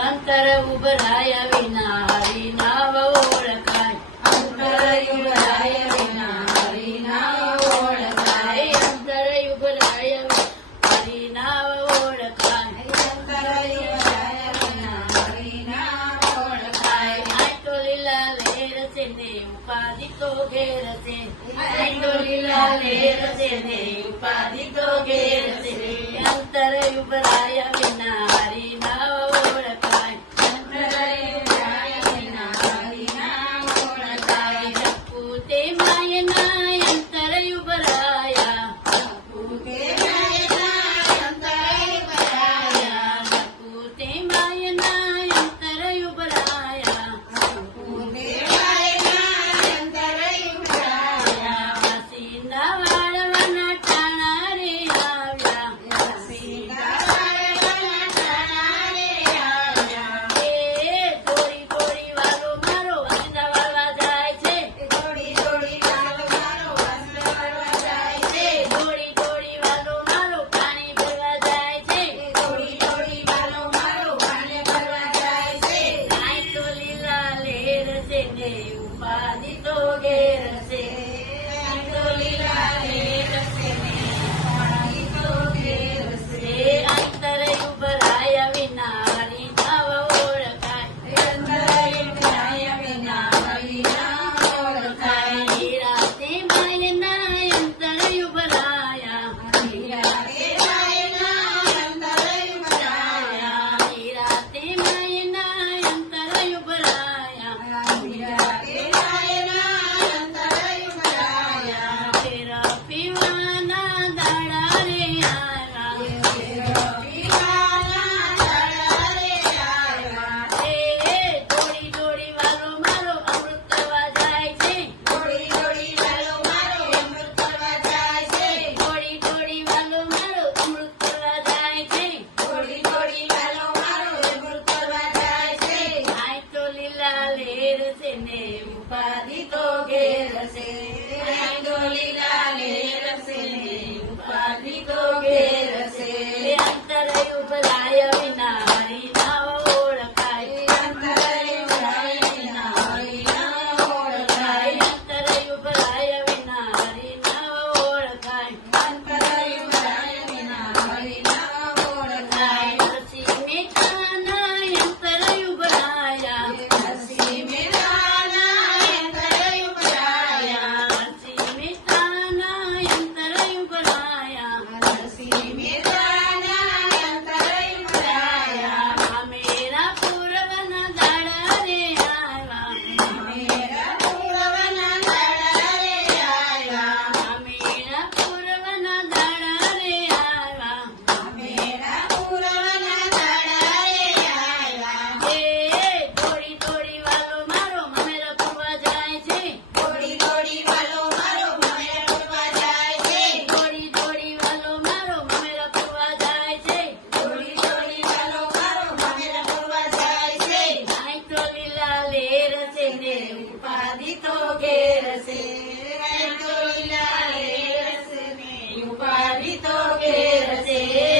अंतर उभराया विना हरी नाव ओळखाय अंतर उभराया विना हरी नाव ओळखाय अंतर उभराया हरी नाव ओळखाय अंतर उभराया विना हरी नाव ओळखाय आयतोलीला लेरसे ने उपाधी तो घेरसे आयतोलीला लेरसे ने उपाधी तो घेरसे अंतर उभराया विना हरी नाव ओळखाय अंतर उभराया विना हरी नाव ओळखाय जपूते मायना अंतर उभराया जपूते मायना अंतर उभराया जपूते मायना अंतर उभराया जपूते मायना अंतर उभराया वासीना वाळवना टाणारे આવ્યા વાસીना વાળવના ટાણારે આવ્યા એ થોડી થોડી વાલો મારો વાંદા વાળવા જાય છે થોડી થોડી વાલો મારો વાંદા વાળવા જાય છે થોડી થોડી વાલો મારો પાણી ભરવા જાય છે થોડી થોડી વાલો મારો પાણી ભરવા જાય છે કાંઈ તો લીલા લેર છે ને ઉપાધિ તો ઘેર છે કાંઈ તો લીલા લેર છે ને ઉપાધિ તો ઘેર છે અંતર ઉભરાયા વિના હરી નાવ ઓળખાય અંતર ઉભરાયા વિના હરી નાવ ઓળખાય નિરાતે માયના અંતર ઉભરાયા નિરાતે માયના અંતર ઉભરાયા નિરાતે માયના અંતર ઉભરાયા નિરાતે માયના અંતર ઉભરાયા ફેર પીવાના દાડા રે આવ્યા ફેર પીવાના દાડા રે આવ્યા એ થોડી થોડી વાલો મારો અમૃત કરવા જાય છે થોડી થોડી વાલો મારો અમૃત કરવા જાય છે થોડી થોડી વાલો મારો અમૃત કરવા જાય છે થોડી થોડી વાલો મારો અમૃત કરવા જાય છે આય તો લીલા લેર છે ને ઉપાધિ તો ઘેર છે આય તો લીલા લેર છે ને ઉપાધિ તો ઘેર છે અંતર ઉભરાય વિના હરી નાવ ઓળખાય અંતર ઉભરાય વિના હરી નાવ ઓળખાય અંતર ઉભરાય વિના હરી નાવ ઓળખાય અંતર ઉભરાય વિના હરી નાવ ઓળખાય નરસિંહ મહેતાના અંતર ઉભરાયા નરસિંહ મહેતાના અંતર ઉભરાયા નરસિંહ મહેતાના અંતર ઉભરાયા નરસિંહ મહેતાના અંતર ઉભરાયા મામેરા પૂર્વના દાડા રે આવ્યા મામેરા પૂર્વના દાડા રે આવ્યા મામેરા પૂર્વના દાડા રે આવ્યા મામેરા પૂર્વના દાડા રે આવ્યા એ થોડી થોડી વાલો મારો મામેરા પૂરવા જાય છે થોડી થોડી વાલો મારો મામેરા પૂરવા જાય છે થોડી થોડી વાલો મારો મામેરા પૂરવા જાય છે થોડી થોડી વાલો મારો મામેરા પૂરવા જાય છે આય તો લીલા લેર છે ને ઉપાધિ તો ઘેર છે આય તો લીલા લેર છે ને ઉપાધિ તો ઘેર છે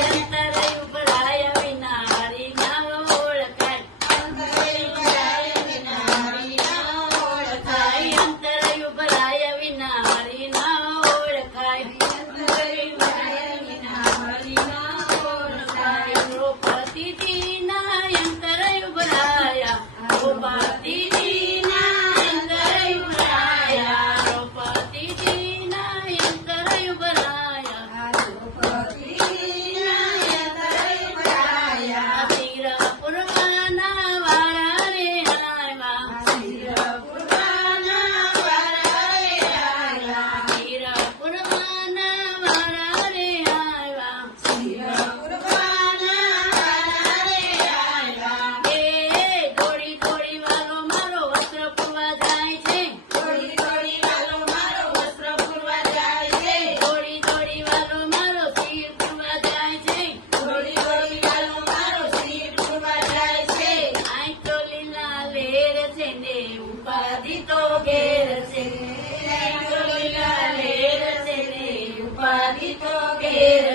અંતર ઉભરાય વિના હરી નાવ ઓળખાય અંતર ઉભરાય વિના હરી નાવ ઓળખાય અંતર ઉભરાય વિના હરી નાવ ઓળખાય અંતર ઉભરાય વિના હરી નાવ ઓળખાય દ્રૌપદીજીના અંતર ઉભરાયા દ્રૌપદીજીના અંતર ઉભરાયા દ્રૌપદીજીના અંતર ઉભરાયા દ્રૌપદીજીના અંતર ઉભરાયા શિરપુરવાના વાળા રે આવ્યા શિરપુરવાના વાળા રે આવ્યા શિરપુરવાના વાળા રે આવ્યા શિરપુરવાના વાળા રે આવ્યા એ થોડી થોડી વાલો મારો વસ્ત્ર પૂરવા જાય છે થોડી થોડી વાલો મારો વસ્ત્ર પૂરવા જાય છે થોડી થોડી વાલો મારો શિર પૂરવા જાય છે થોડી થોડી વાલો મારો શિર પૂરવા જાય છે આય તો લીલા લેર છે ને ઉપાધિ તો ઘેર છે આય તો લીલા લેર છે ને ઉપાધિ તો ઘેર